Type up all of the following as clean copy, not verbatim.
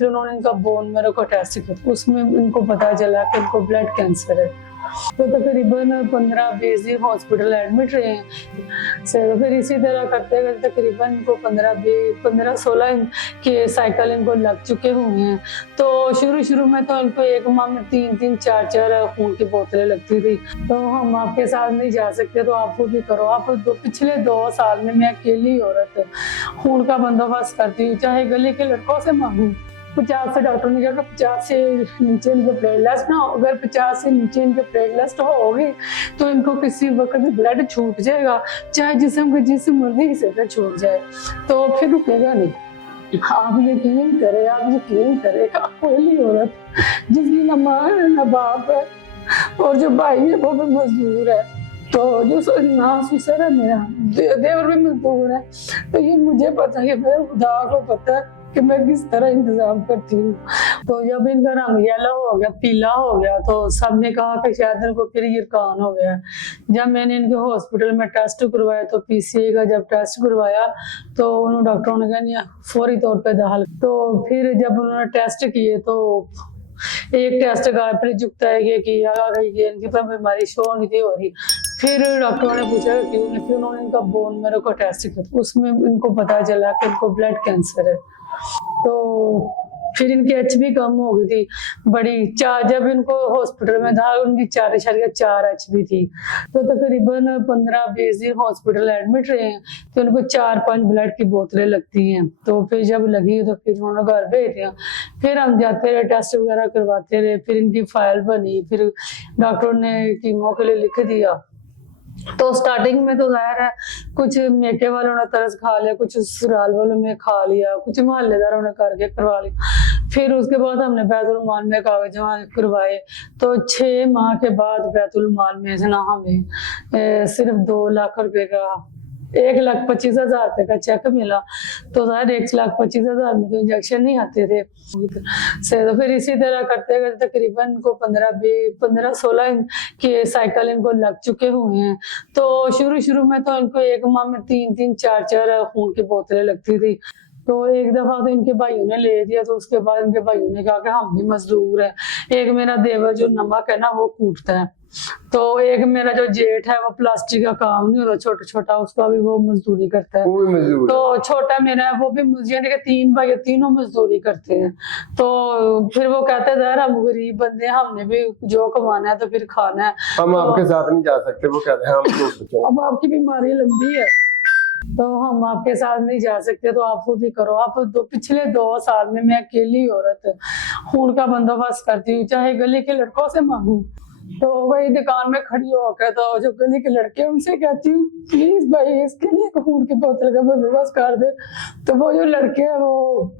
फिर उन्होंने इनका बोन मैरो का टेस्ट किया, उसमें इनको पता चला कि इनको ब्लड कैंसर है। तो तकरीबन 15-20 दिन हॉस्पिटल एडमिट रहे हैं। तो फिर इसी तरह करते करते तकरीबन इनको 15-16 के साइकिल इनको लग चुके हुए हैं। तो शुरू में तो इनको एक माह में 3-3, 4-4 खून की बोतलें लगती थी। तो हम आपके साथ नहीं जा सकते, तो आप भी करो। आप पिछले 2 साल में मैं अकेली औरत खून का बंदोबस्त करती हूँ, चाहे गली के लड़कों से मांगू। 50 से डॉक्टर ने कहा 50 से नीचे इनके प्लेटलेट्स ना हो, अगर 50 से नीचे इनके प्लेटलेट्स होगी तो इनको किसी वक्त ब्लड छूट जाएगा, चाहे जिस्म के जिस मर्जी हिस्से से छूट जाए, तो फिर रुकेगा नहीं। आप यकीन करें, अकेली औरत जिसकी ना माँ है ना बाप है, और जो भाई है वो भी मजदूर है, तो जो ना ससुर है मेरा देवर भी मजदूर है। तो ये मुझे पता है, मेरे खुदा को पता है कि मैं किस तरह इंतजाम करती हूँ। तो जब इनका रंग येलो हो गया, पीला हो गया, तो सबने कहा कि शायद इनको फिर यरकान हो गया। जब मैंने इनके हॉस्पिटल में टेस्ट करवाया, तो पीसीए का जब टेस्ट करवाया तो उन्होंने डॉक्टरों ने कहा फौरी तौर पे दाखिल। तो फिर जब उन्होंने टेस्ट किए तो एक टेस्ट युक्त है कि इनकी बीमारी शो नहीं थी हो रही। फिर डॉक्टरों ने पूछा क्यों नहीं, फिर उन्होंने इनका बोन मैरो का टेस्ट किया, उसमें इनको पता चला कि इनको ब्लड कैंसर है। तो फिर इनकी एचबी कम हो गई थी बड़ी, जब इनको हॉस्पिटल में था उनकी 4.4 एचबी थी। तो तकरीबन 15-20 दिन हॉस्पिटल एडमिट रहे हैं, तो उनको 4-5 ब्लड की बोतलें लगती हैं। तो फिर जब लगी तो फिर उन्होंने घर भेज दिया। फिर हम जाते रहे, टेस्ट वगैरह करवाते रहे, फिर इनकी फाइल बनी, फिर डॉक्टर ने कीमो के लिए लिख दिया। तो स्टार्टिंग में तो जाहिर है कुछ मेके वालों ने तरस खा लिया, कुछ ससुराल वालों ने खा लिया, कुछ मोहल्लेदारों ने करके करवा लिया। फिर उसके बाद हमने बैतुल माल में कागज जमा करवाए। तो 6 माह के बाद बैतुल माल में से ना हमें सिर्फ 2 लाख रुपए का 1,25,000 रुपए का चेक मिला। तो शायद 1,25,000 में तो इंजेक्शन नहीं आते थे से। तो फिर इसी तरह करते करते तकरीबन इनको 15-16 के साइकिल इनको लग चुके हुए हैं। तो शुरू में तो इनको एक माह में 3-3, 4-4 खून की बोतलें लगती थी। तो एक दफा तो इनके भाइयों ने ले दिया, तो उसके बाद इनके भाइयों ने कहा कि हम भी मजदूर है। एक मेरा देवर जो नमक है ना वो कूटता है, तो एक मेरा जो जेठ है वो प्लास्टिक का काम नहीं होता छोटा छोटा, उसका भी वो मजदूरी करता है। तो छोटा मेरा है वो भी यानी कि 3 भाई तीनों मजदूरी करते हैं। तो फिर वो कहते हैं हम गरीब बंदे, हमने भी जो कमाना है तो फिर खाना है, हम आपके साथ नहीं जा सकते। वो कहते हैं हम अब आपकी बीमारी लंबी है तो हम आपके साथ नहीं जा सकते, तो आप भी करो। आप पिछले 2 साल में मैं अकेली औरत खून का बंदोबस्त करती हूँ, चाहे गली के लड़कों से मांगू। तो वही दुकान में खड़ी होकर तो जो गली के लड़के उनसे कहती हूँ प्लीज भाई इसके लिए खून की बोतल का बंदोबस्त कर दे। तो वो जो लड़के हैं वो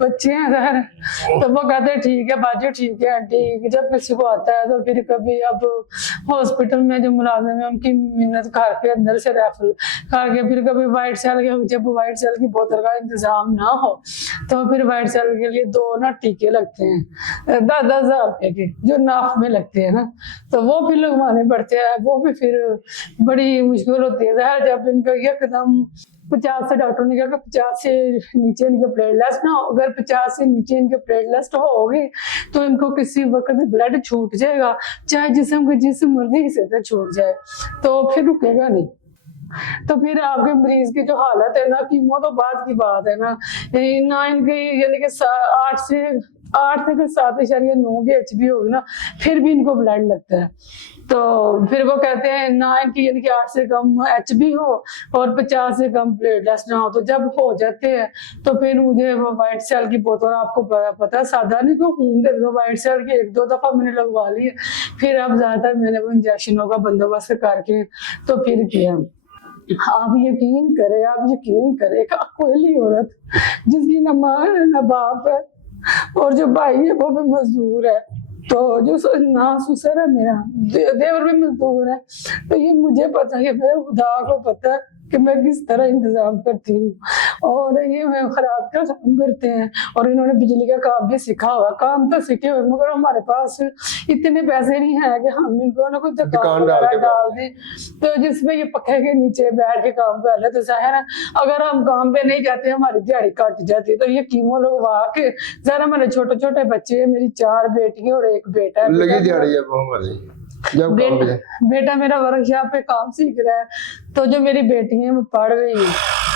बच्चे हैं सर, तो वो कहते हैं ठीक है बाजी, ठीक है आंटी। जब किसी को आता है तो फिर कभी अब हॉस्पिटल में जो मुलाजिम है उनकी मिन्नत करके अंदर से रेफर करके, फिर कभी व्हाइट सेल के, जब व्हाइट सेल की बोतल का इंतजाम ना हो तो फिर व्हाइट सेल के लिए 2 ना टीके लगते हैं 10,000 रुपए के, जो नाफ में लगते हैं ना, तो वो फिर लगवाने पड़ते हैं। वो भी फिर बड़ी मुश्किल होती है जब इनका एकदम 50 से डॉक्टर ने कहा 50 से नीचे इनके प्लेटलेट्स ना हो, अगर 50 से नीचे इनके प्लेटलेट्स होगी तो इनको किसी वक्त ब्लड छूट जाएगा, चाहे जिस्म के जिस मर्जी हिस्से से छूट जाए, तो फिर रुकेगा नहीं। तो फिर आपके मरीज की जो हालत है ना, कीमो तो बाद की बात है ना इनकी यानी कि 8 से 7.9 की एचबी होगी ना, फिर भी इनको ब्लड लगता है। तो फिर वो कहते हैं ना इनकी यानी कि 8 से कम एचबी हो और 50 से कम प्लेटलेट्स ना हो। तो जब हो जाते हैं तो फिर मुझे वो व्हाइट सेल की बोतल, आपको पता है सादा नहीं को खून दे दो, व्हाइट सेल की 1-2 दफा मैंने लगवा ली है। फिर अब ज्यादातर मैंने वो इंजेक्शनों का बंदोबस्त करके तो फिर किया। आप यकीन करें, अकेली औरत जिसकी ना माँ है ना बाप है, और जो भाई है वो भी मजदूर है, तो जो ना ससुर है मेरा देवर भी मजदूर है। तो ये मुझे पता है, मेरे खुदा को पता है कि मैं किस तरह इंतजाम करती हूँ। और ये खराब का काम करते हैं और इन्होंने बिजली का काम भी सीखा हुआ, काम तो सीखे हुए मगर हमारे पास इतने पैसे नहीं है कि हम इनको ना कोई दुकान डाल दें तो जिसमें ये पखे के नीचे बैठ के काम कर ले। तो जाहिर है अगर हम काम पे नहीं जाते हमारी दिहाड़ी कट जाती। तो ये कीमो लोग के जरा मेरे छोटे छोटे बच्चे हैं, मेरी 4 बेटियां और 1 बेटा है। लगी दिहाड़ी है वो हमारी जब बेटा मेरा वर्कशॉप पे काम सीख रहा है, तो जो मेरी बेटी है वो पढ़ रही है।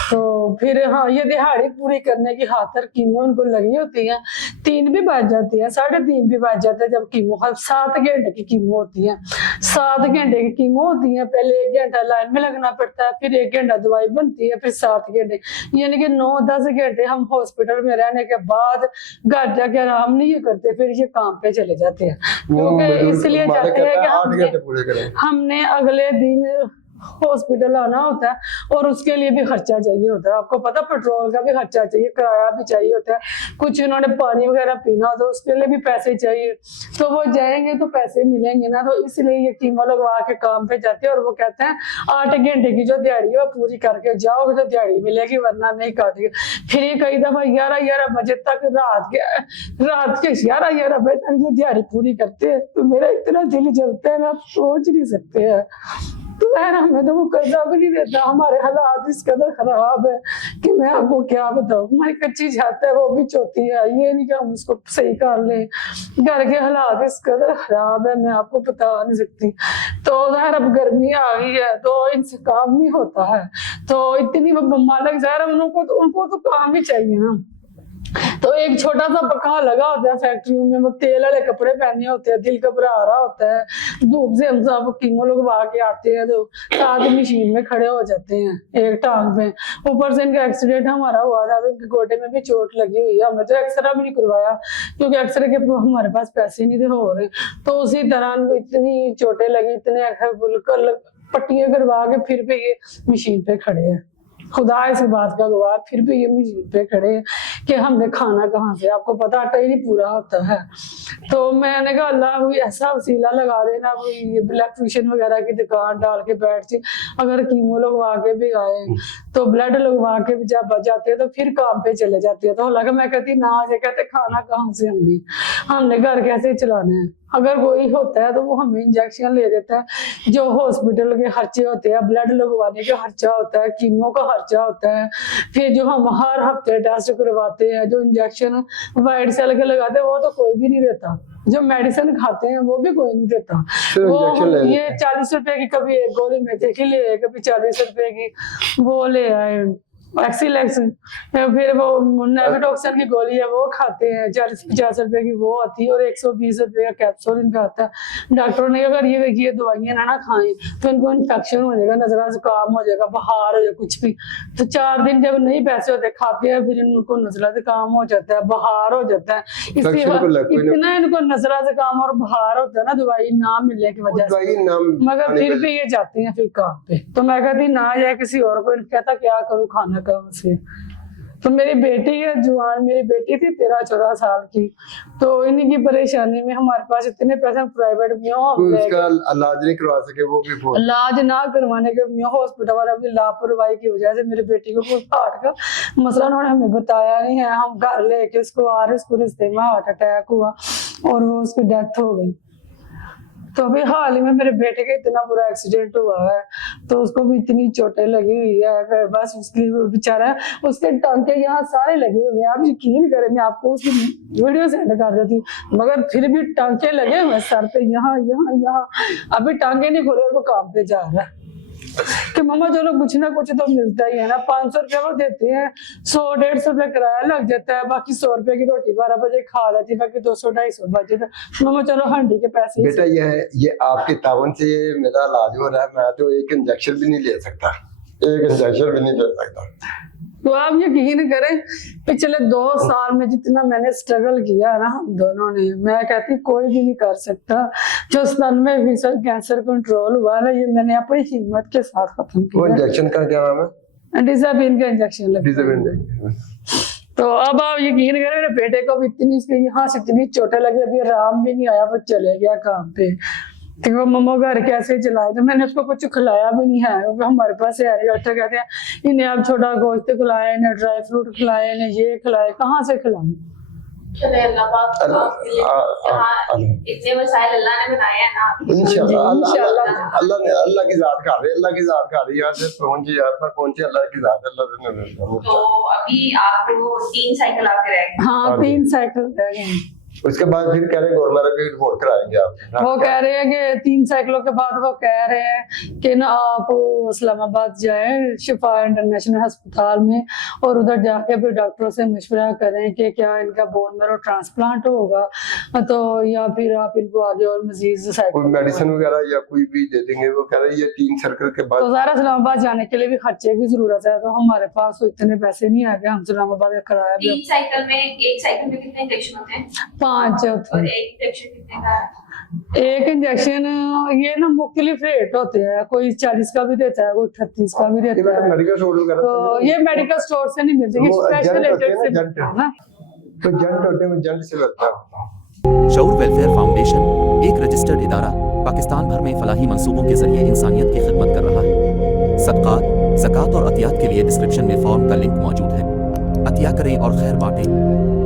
तो फिर हाँ ये दिहाड़ी पूरी करने की खातर कीमो उनको लगी होती है। 3 भी बज जाती है, 3:30 भी बज जाते हैं जब कीमो 7 घंटे की कीमो होती है। 7 घंटे की कीमो होती है, पहले 1 घंटा लाइन में लगना पड़ता है, फिर 1 घंटा दवाई बनती है, फिर 7 घंटे यानी कि 9-10 घंटे हम हॉस्पिटल में रहने के बाद घर जाके आराम नहीं करते, फिर ये काम पे चले जाते हैं। क्योंकि इसलिए जाते हैं कि हमने अगले दिन हॉस्पिटल आना होता है और उसके लिए भी खर्चा चाहिए होता है। आपको पता पेट्रोल का भी खर्चा चाहिए, किराया भी चाहिए होता है, कुछ उन्होंने पानी वगैरह पीना होता है उसके लिए भी पैसे चाहिए। तो वो जाएंगे तो पैसे मिलेंगे ना, तो इसलिए ये कीमो लगवा के काम पे जाते हैं। और वो कहते हैं 8 घंटे की जो दिहाड़ी है वो पूरी करके जाओगे तो दिहाड़ी मिलेगी, वरना नहीं काटेगी। फिर ये कई दफा 11-11 बजे तक रात के 11-11 बजे तक ये दिहाड़ी पूरी करते हैं। तो मेरा इतना दिल जलता है ना, आप सोच नहीं सकते हैं। तो हमें तो वो करना भी नहीं देता, हमारे हालात इस कदर खराब है कि मैं आपको क्या बताऊं। हमारी कच्ची छत है वो भी चौथी है, ये नहीं कि हम उसको सही कर ले। घर के हालात इस कदर खराब है मैं आपको बता नहीं सकती। तो ज़ाहिर अब गर्मी आ गई है तो इनसे काम नहीं होता है, तो इतनी मालक ज़ाहिर उनको तो काम ही चाहिए ना। तो एक छोटा सा पखा लगा होता है फैक्ट्री में, वो तेल वाले कपड़े पहने होते हैं, दिल घबरा रहा होता है, धूप से हम सब कीमो लगवा के आते हैं तो साथ मशीन में खड़े हो जाते हैं एक टांग पे। ऊपर से इनका एक्सीडेंट हमारा हुआ था तो इनके गोडे में भी चोट लगी हुई है। हमने तो एक्सरा भी नहीं करवाया क्योंकि एक्सरे के हमारे पास पैसे नहीं थे हो रहे। तो उसी तरह इतनी चोटें लगी, इतने पट्टियां करवा के फिर भी ये मशीन पे खड़े हैं। खुदा इस बात का गवाह, फिर भी ये मशीन पे खड़े हैं कि हमने खाना कहाँ से, आपको पता आटा ही नहीं पूरा होता है। तो मैंने कहा अल्लाह कोई ऐसा वसीला लगा देना, कोई ये इलेक्ट्रिशियन वगैरह की दुकान डाल के बैठ जाए, अगर कीमो लगवा के भी आए तो ब्लड लगवा के भी जब बच जाते हैं तो फिर काम पे चले जाते हैं। तो लगा मैं कहती ना ये कहते खाना कहाँ से हमने घर कैसे चलाना है। अगर कोई होता है तो वो हमें इंजेक्शन ले देता है, जो हॉस्पिटल के खर्चे होते हैं, ब्लड लगवाने का खर्चा होता है, कीमो का खर्चा होता है, फिर जो हम हर हफ्ते टेस्ट करवाते हैं, जो इंजेक्शन वाइट सेल के लगाते हैं वो तो कोई भी नहीं देता, जो मेडिसिन खाते हैं वो भी कोई नहीं देता। वो ये 40 रुपए की कभी एक गोली मेथे की ले आए, कभी 40 रुपए की वो ले आए एक्सीलेक्स, फिर वो नेविटॉक्सिन की गोली है वो खाते हैं, 40-50 रुपए की वो आती है और 120 रुपए का कैप्सूल इनका आता है। डॉक्टर ने अगर ये दवाइयां ना खाएं तो इनको इन्फेक्शन हो जाएगा, नजला जुकाम हो जाएगा, बुखार हो जाएगा, कुछ भी। तो 4 दिन जब नहीं पैसे होते खाते हैं फिर इनको नजला जुकाम हो जाता है, बुखार हो जाता है। इसलिए इतना इनको नजला जुकाम और बुखार होता है ना दवाई ना मिलने की वजह से, मगर फिर भी ये जाते हैं फिर काम पे। तो मैं कहती ना जाए किसी और को, कहता क्या करूँ खाना कहाँ से। तो मेरी बेटी है जवान, मेरी बेटी थी 13-14 साल की, तो इन्हीं की परेशानी में हमारे पास इतने पैसे प्राइवेट में उसका इलाज नहीं करवा सके, वो भी इलाज ना करवाने के हॉस्पिटल वाले अपनी लापरवाही की वजह से मेरी बेटी को कुछ हार्ट का मसला उन्होंने हमें बताया नहीं है। हम घर लेके उसको आ रहे, उसको रिश्ते में हार्ट अटैक हुआ और वो उसकी डेथ हो गई। तो अभी हाल ही में मेरे बेटे का इतना बुरा एक्सीडेंट हुआ है तो उसको भी इतनी चोटें लगी हुई है, बस उसकी बेचारा उसके टांके यहाँ सारे लगे हुए हैं। आप यकीन करें मैं आपको उसकी वीडियो सेंड कर देती, मगर फिर भी टांके लगे हुए सर पे, यहाँ यहाँ यहाँ। अभी टांके नहीं खोले और वो काम पे जा रहा है कि मम्मा चलो कुछ ना कुछ तो मिलता ही है ना। 500 रुपया वो देते हैं, 100-150 रुपया किराया लग जाता है, बाकी 100 रुपए की रोटी 12 बजे खा लेती, बाकी 200-250 बचे थे। मम्मा चलो हंडी के पैसे। बेटा ये आपके तावन से मेरा इलाज हो रहा है, मैं तो एक इंजेक्शन भी नहीं ले सकता, एक इंजेक्शन भी नहीं ले सकता। तो आप यकीन करें पिछले 2 साल में जितना मैंने स्ट्रगल किया ना हम दोनों ने, मैं कहती कोई भी नहीं कर सकता। जो 97% कैंसर कंट्रोल हुआ ना ये मैंने अपनी हिम्मत के साथ खत्म किया। वो इंजेक्शन का क्या नाम है? डिजाबिन का इंजेक्शन लगा। तो अब आप यकीन करें मेरे बेटे को भी इतनी यहाँ से इतनी चोटें लगी, अभी आराम भी नहीं आया, वो चले गया काम पे। देखो मम्मा घर कैसे चलाए, तो मैंने उसको कुछ खिलाया भी नहीं है, क्योंकि हमारे पास है डॉक्टर कहते हैं इन्हें आप छोटा गोश्त खिलाए, इन्हें ड्राई फ्रूट खिलाए, इन्हें ये खिलाए, कहाँ से खिलाऊं। चले अल्लाह पाक यहाँ इतने वसाइल अल्लाह ने बनाए हैं ना। इंशाल्लाह इंशाल्लाह। अल्लाह की जात खा रहे, अल्लाह की जात खा रही, यहाँ से पहुंचे, यहाँ पर पहुंचे, अल्लाह की जात, अल्लाह तो अभी आपको 3 साइकिल आपके रह गए। हाँ 3 साइकिल रह गए हैं। उसके बाद फिर कह रहे गवर्नमेंट की रिपोर्ट कराएंगे आप। वो कह रहे हैं कि 3 साइकिलों के बाद वो कह रहे हैं कि ना आप इस्लामाबाद जाए शिफा इंटरनेशनल अस्पताल में, और उधर जाके फिर डॉक्टरों से मशवरा करें कि क्या इनका बोन मैरो ट्रांसप्लांट होगा, तो या फिर आप इनको आगे और मजीद कोई साइकिल मेडिसिन वगैरह या कोई भी दे देंगे। वो कह रहे हैं ये 3 सर्कल के तो बाद ज़ारा इस्लामाबाद जाने के लिए भी खर्चे की जरूरत है, तो हमारे पास तो इतने पैसे नहीं आ गए, हम इस्लामाबाद का किराया भी 3 साइकिल में, एक साइकिल में कितने इंजेक्शन होते हैं 5 होते और हैं। एक इंजेक्शन कितने का है? एक इंजेक्शन ये ना मुख्तलिफ रेट होते हैं, कोई 40 का भी देता है, कोई 38 का भी ये देता है, मेडिकल स्टोर वगैरह तो ये मेडिकल स्टोर से नहीं मिलते, ये वो स्पेशल जंट होते हैं एजेंट से ना, मिलते हैं ना। तो जंट होते हैं, जंट से लगता है। शऊर वेलफेयर फाउंडेशन एक रजिस्टर्ड इदारा पाकिस्तान भर में फलाही मंसूबों के जरिए इंसानियत की खिदमत कर रहा है। सदकात, ज़कात और अतियात के लिए डिस्क्रिप्शन में फॉर्म का लिंक मौजूद है। अतिया करें और खैर बांटें।